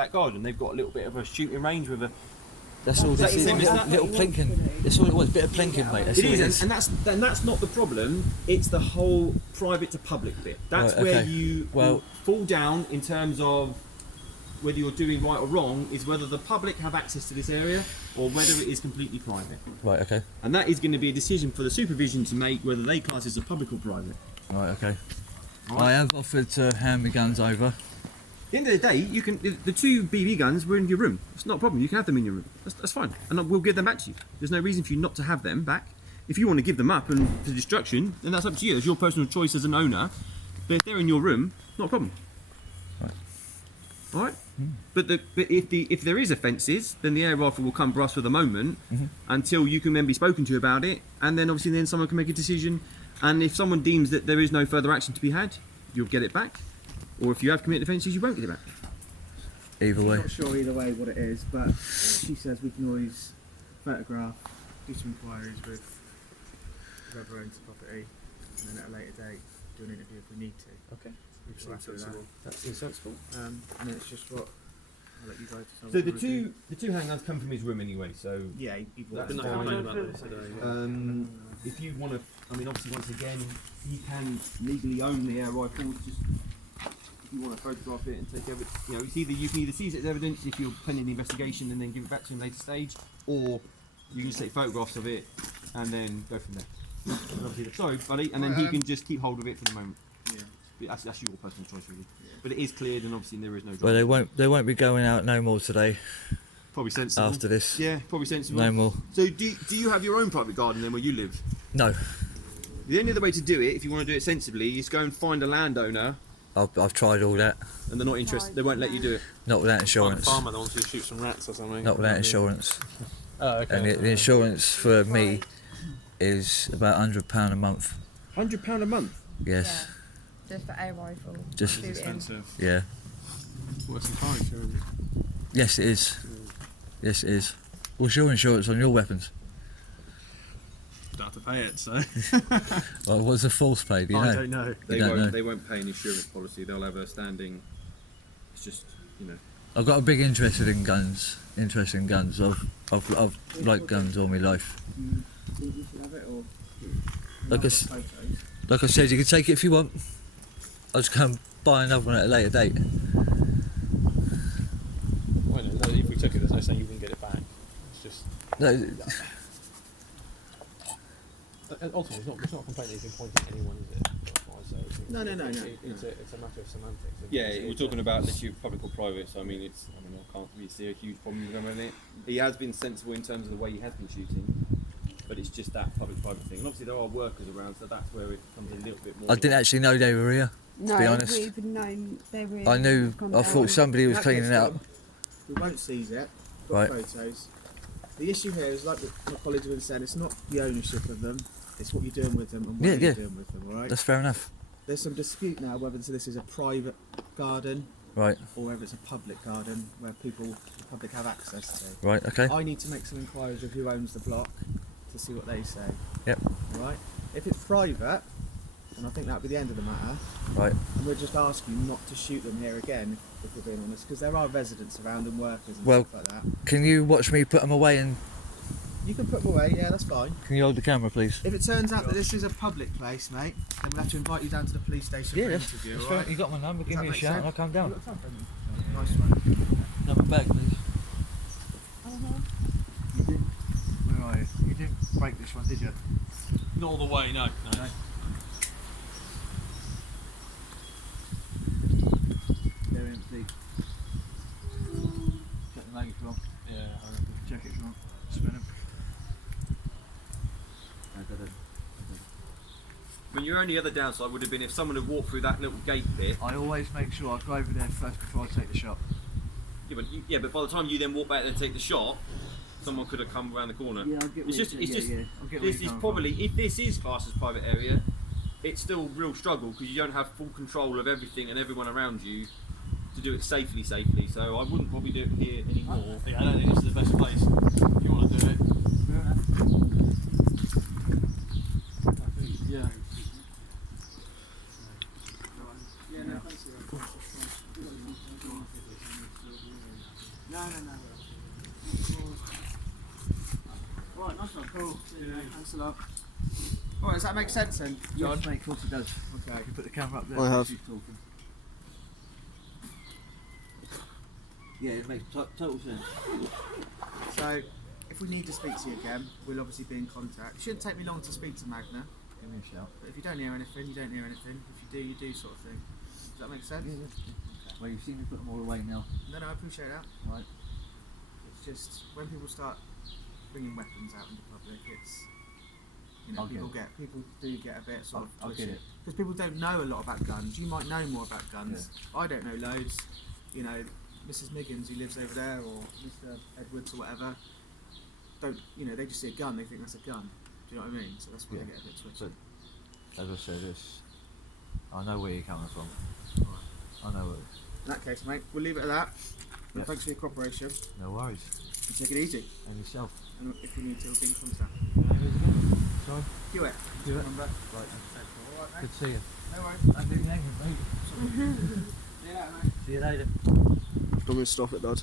back garden. They've got a little bit of a shooting range with a. That's all this is. Little plinking. That's all it was. Bit of plinking, mate. That's It all is, and that's not the problem. It's the whole private to public bit. That's Right, where okay. you fall down in terms of whether you're doing right or wrong. Is whether the public have access to this area or whether it is completely private. Right. Okay. And that is going to be a decision for the supervision to make whether they class as a public or private. Right. Okay. Right. I have offered to hand my guns over. At the end of the day, you can. The 2 BB guns were in your room. It's not a problem. You can have them in your room. That's fine, and we'll give them back to you. There's no reason for you not to have them back. If you want to give them up and for destruction, then that's up to you. It's your personal choice as an owner. But if they're in your room, not a problem. Right. All right. But if there is offences, then the air rifle will come for us for the moment until you can then be spoken to about it, and then obviously then someone can make a decision. And if someone deems that there is no further action to be had, you'll get it back. Or if you have committed offences, you won't get it back. Either way. I'm not sure either way what it is, but she says we can always photograph, do some inquiries with whoever owns the property, and then at a later date do an interview if we need to. Okay. We've got to do that. That seems sensible. And then it's just what I'll let you guys decide. So what the you wanna do. two handguns come from his room anyway. So Yeah, he bought That's it. fine. If you want to, I mean, obviously, once again, he can legally own the air rifle. Just if you want to photograph it and take everything, you know, you can either seize it as evidence if you're pending the investigation and then give it back to him later stage, or you can just take photographs of it and then go from there. And obviously, sorry, buddy, and then he can just keep hold of it for the moment. Yeah. That's your personal choice, really. But it is cleared, and obviously there is no. Well, they won't be going out no more today. Probably sensible. After this. Yeah, probably sensible. No more. So do you have your own private garden then where you live? No. The only other way to do it, if you want to do it sensibly, is go and find a landowner, I've tried all that. and they're not interested. They won't let you do it. Not without Like a insurance. farmer that wants to shoot some rats or something. Not without insurance. Oh, okay. And the insurance for me is about £100 a month. £100 a month. Yes. Just for air rifle. Just- shooting. Expensive. Yeah. What's the car insurance? Yes, it is. Yes, it is. What's your insurance on your weapons? Don't have to pay it, so. Well, what's the force play? Do you I know? don't know. You They don't won't. know. They won't pay an insurance policy. They'll have a standing. It's just, you know. I've got a big interest in guns. I've liked guns all my life. You think you should have it, or Like I Like s- photos? Like I said, you can take it if you want. I'll just go and buy another one at a later date. Well, no, if we took it, there's no saying you wouldn't get it back. It's just. No, Ultimately, it's not a complaint that you can point at anyone, is it? That's what I say. No. It's a matter of semantics. Yeah, we're talking about this you public or private. So I mean, I can't really see a huge problem with him in it. He has been sensible in terms of the way he has been shooting, but it's just that public-private thing. And obviously there are workers around, so that's where it becomes a little bit more. I didn't actually know they were here. No, be honest. we've known they were. I knew. I thought somebody was That cleaning gets it up. done. We won't seize it. Got Right. photos. The issue here is, like my colleagues have been saying, it's not the ownership of them, it's what you're doing with them and what Yeah, you're yeah. doing with them, alright? That's fair enough. There's some dispute now whether this is a private garden Right. or whether it's a public garden where the public have access to. Right. Okay. I need to make some inquiries of who owns the block to see what they say. Yep. Alright? If it's private, then I think that'll be the end of the matter. Right. And we'll just ask you not to shoot them here again, if we're being honest, because there are residents around and workers and Well- stuff like that. Can you watch me put them away, and You can put them away, yeah, that's fine. can you hold the camera, please? If it turns out that this is a public place, mate, then we'll have to invite you down to the police station for an that's interview, fair. alright? You got my number. Give that me a make shout, sense? and I'll come You down. got time for me? Nice one. Number bag, please. You didn't, where are you? You didn't break this one, did you? Not all the way, no. No. They're empty. Check the mag if you want. Yeah, Check it if you want. Spin them. I mean, your only other downside would have been if someone had walked through that little gate bit. I always make sure I go over there first before I take the shot. Yeah, but by the time you then walk back there to take the shot, someone could have come around the corner. Yeah, I'll get It's where just, you- it's yeah, just. yeah. I'll get where This you're is coming probably, if this is classed as private area, it's still real struggle because you don't have full control of everything and everyone around you to do it safely. So I wouldn't probably do it here anymore. yeah, I don't think this is the best place if you want to do it. Yeah. No. Right, nice one, cool. Thanks a lot. Alright, does that make sense then, John? Yes, mate, of course it does. Okay. You can put the camera up there. I have. She's talking. Yeah, it makes total sense. So, if we need to speak to you again, we'll obviously be in contact. It shouldn't take me long to speak to Magna, Give me a shout. but if you don't hear anything, you don't hear anything. If you do, you do, sort of thing. Does that make sense? Well, you've seen me put them all away now. No, I appreciate that. Right. It's just when people start bringing weapons out into public, it's I'll people get people do get a bit sort of I'll get it. because people don't know a lot about guns. You might know more about guns. I don't know loads. You know, Mrs. Miggins who lives over there, or Mr. Edwards or whatever. Don't they just see a gun, they think that's a gun. Do you know what I mean? So that's why Yeah. they get a bit twitchy. As I said, I know where you're coming from. I know it. In that case, mate, we'll leave it at that. Yeah. Thanks for your cooperation. No worries. And take it easy. And yourself. And if we need to, we'll be in contact. Sorry? Do it. Do it. Number. Right. All right, mate. Good to see you. No worries. I think you mate. See you later, mate. See you later. I'm going to stop it, Dad.